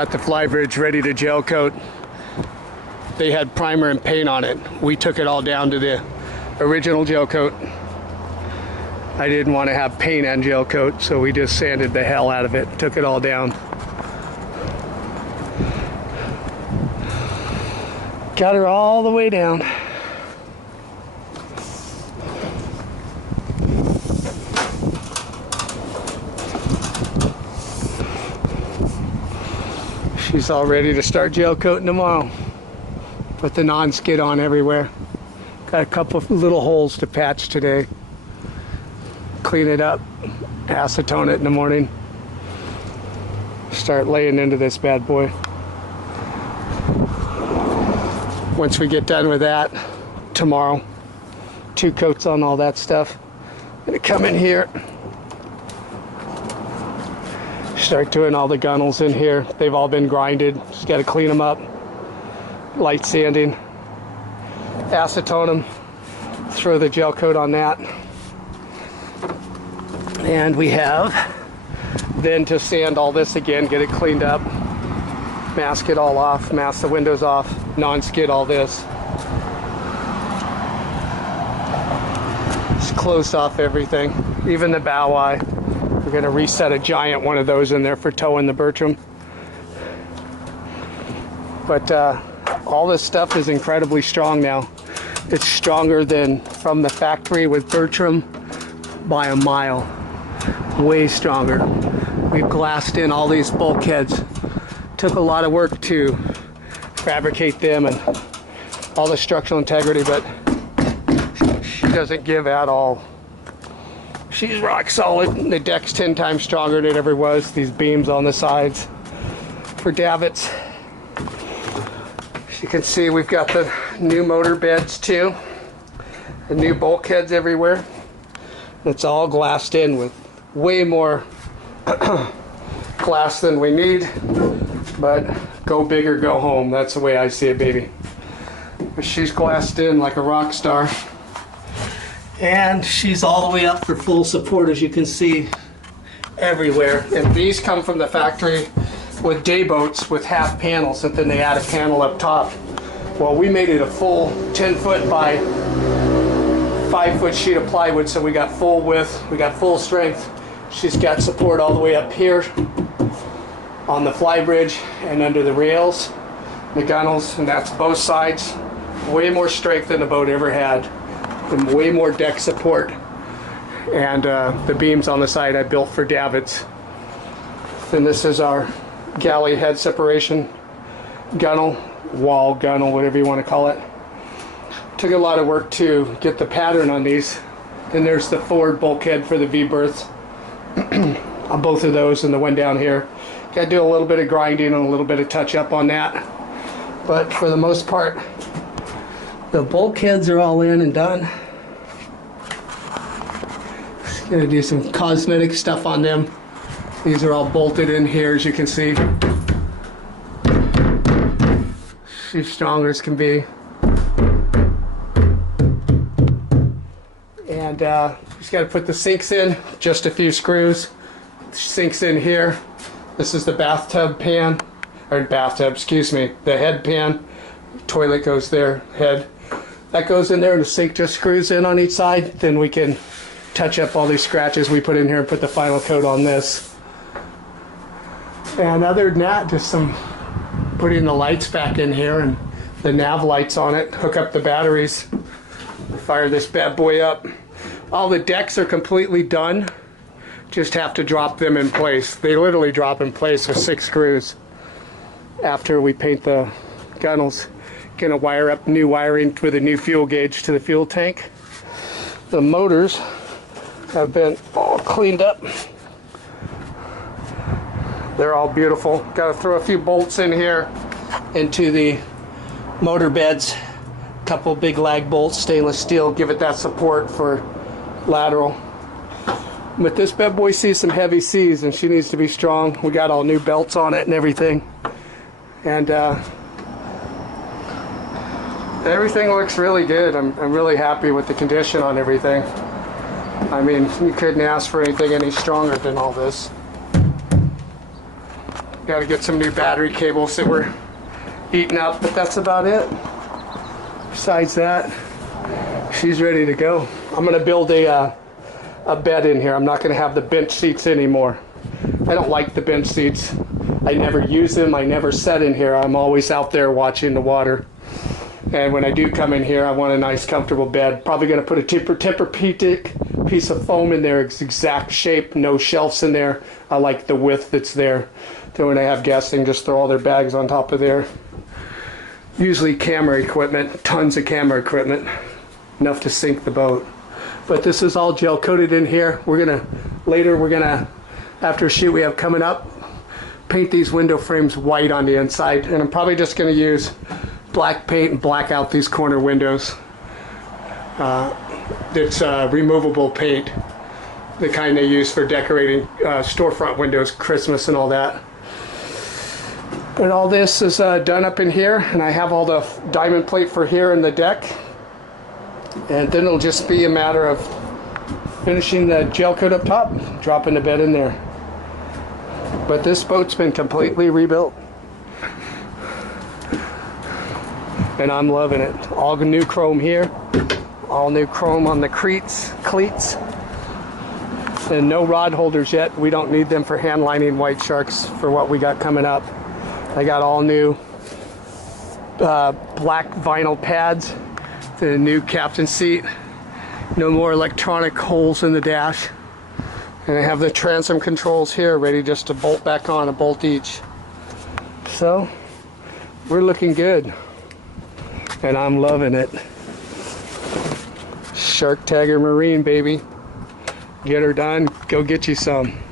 got the fly bridge ready to gel coat. They had primer and paint on it. We took it all down to the original gel coat. I didn't want to have paint and gel coat, so we just sanded the hell out of it, took it all down. Got her all the way down. She's all ready to start gel coating tomorrow. Put the non-skid on everywhere. Got a couple of little holes to patch today. Clean it up, acetone it in the morning. Start laying into this bad boy. Once we get done with that tomorrow, 2 coats on all that stuff. Gonna come in here, start doing all the gunnels in here. They've all been grinded. Just got to clean them up. Light sanding, acetone them, throw the gel coat on that. And we have then to sand all this again, get it cleaned up, mask it all off, mask the windows off, non-skid all this. Just close off everything, even the bow eye. We're going to reset a giant one of those in there for towing the Bertram. But all this stuff is incredibly strong now. It's stronger than from the factory with Bertram by a mile. Way stronger. We've glassed in all these bulkheads. Took a lot of work to fabricate them and all the structural integrity, but she doesn't give at all. She's rock solid. The deck's 10 times stronger than it ever was. These beams on the sides for davits. As you can see, we've got the new motor beds too. The new bulkheads everywhere. It's all glassed in with way more glass than we need. But go big or go home. That's the way I see it, baby. But she's glassed in like a rock star. And she's all the way up for full support, as you can see, everywhere. And these come from the factory with day boats with half panels, and then they add a panel up top. Well, we made it a full 10-foot by 5-foot sheet of plywood, so we got full width, we got full strength. She's got support all the way up here on the fly bridge and under the rails, the gunnels, and that's both sides. Way more strength than the boat ever had. And way more deck support, and the beams on the side I built for davits. Then this is our galley head separation gunnel, wall gunnel, whatever you want to call it. Took a lot of work to get the pattern on these. Then there's the forward bulkhead for the V-berth on both of those, and the one down here. Got to do a little bit of grinding and a little bit of touch up on that, but for the most part the bulkheads are all in and done. Just gonna do some cosmetic stuff on them. These are all bolted in here, as you can see. She's strong as can be. And just gotta put the sinks in, just a few screws. Sinks in here. This is the bathtub pan, or bathtub, excuse me, the head pan. Toilet goes there, head. That goes in there, and the sink just screws in on each side. Then we can touch up all these scratches we put in here and put the final coat on this. And other than that, just some putting the lights back in here and the nav lights on it, hook up the batteries, fire this bad boy up. All the decks are completely done. Just have to drop them in place. They literally drop in place with 6 screws after we paint the gunnels. Gonna wire up new wiring with a new fuel gauge to the fuel tank. The motors have been all cleaned up. They're all beautiful. Gotta throw a few bolts in here into the motor beds. Couple big lag bolts, stainless steel, give it that support for lateral. But this bad boy sees some heavy seas and she needs to be strong. We got all new belts on it and everything. And everything looks really good. I'm really happy with the condition on everything. I mean, you couldn't ask for anything any stronger than all this. Got to get some new battery cables that were eaten up, but that's about it. Besides that, she's ready to go. I'm going to build a bed in here. I'm not going to have the bench seats anymore. I don't like the bench seats. I never use them. I never sit in here. I'm always out there watching the water. And when I do come in here, I want a nice, comfortable bed. Probably going to put a Tempur-Pedic piece of foam in there. It's exact shape, no shelves in there. I like the width that's there. Then when I have guests, they can just throw all their bags on top of there. Usually camera equipment, tons of camera equipment, enough to sink the boat. But this is all gel coated in here. Later we're gonna, after a shoot we have coming up, paint these window frames white on the inside. And I'm probably just gonna use black paint and black out these corner windows. It's removable paint, the kind they use for decorating storefront windows, Christmas and all that. And all this is done up in here, and I have all the diamond plate for here in the deck. And then it'll just be a matter of finishing the gel coat up top, dropping the bed in there. But this boat's been completely rebuilt. And I'm loving it. All new chrome here, all new chrome on the cleats. And no rod holders yet. We don't need them for hand lining white sharks for what we got coming up. I got all new black vinyl pads, the new captain seat, no more electronic holes in the dash, and I have the transom controls here ready just to bolt back on, a bolt each. So we're looking good, and I'm loving it. Shark Tagger Marine, baby. Get her done, go get you some.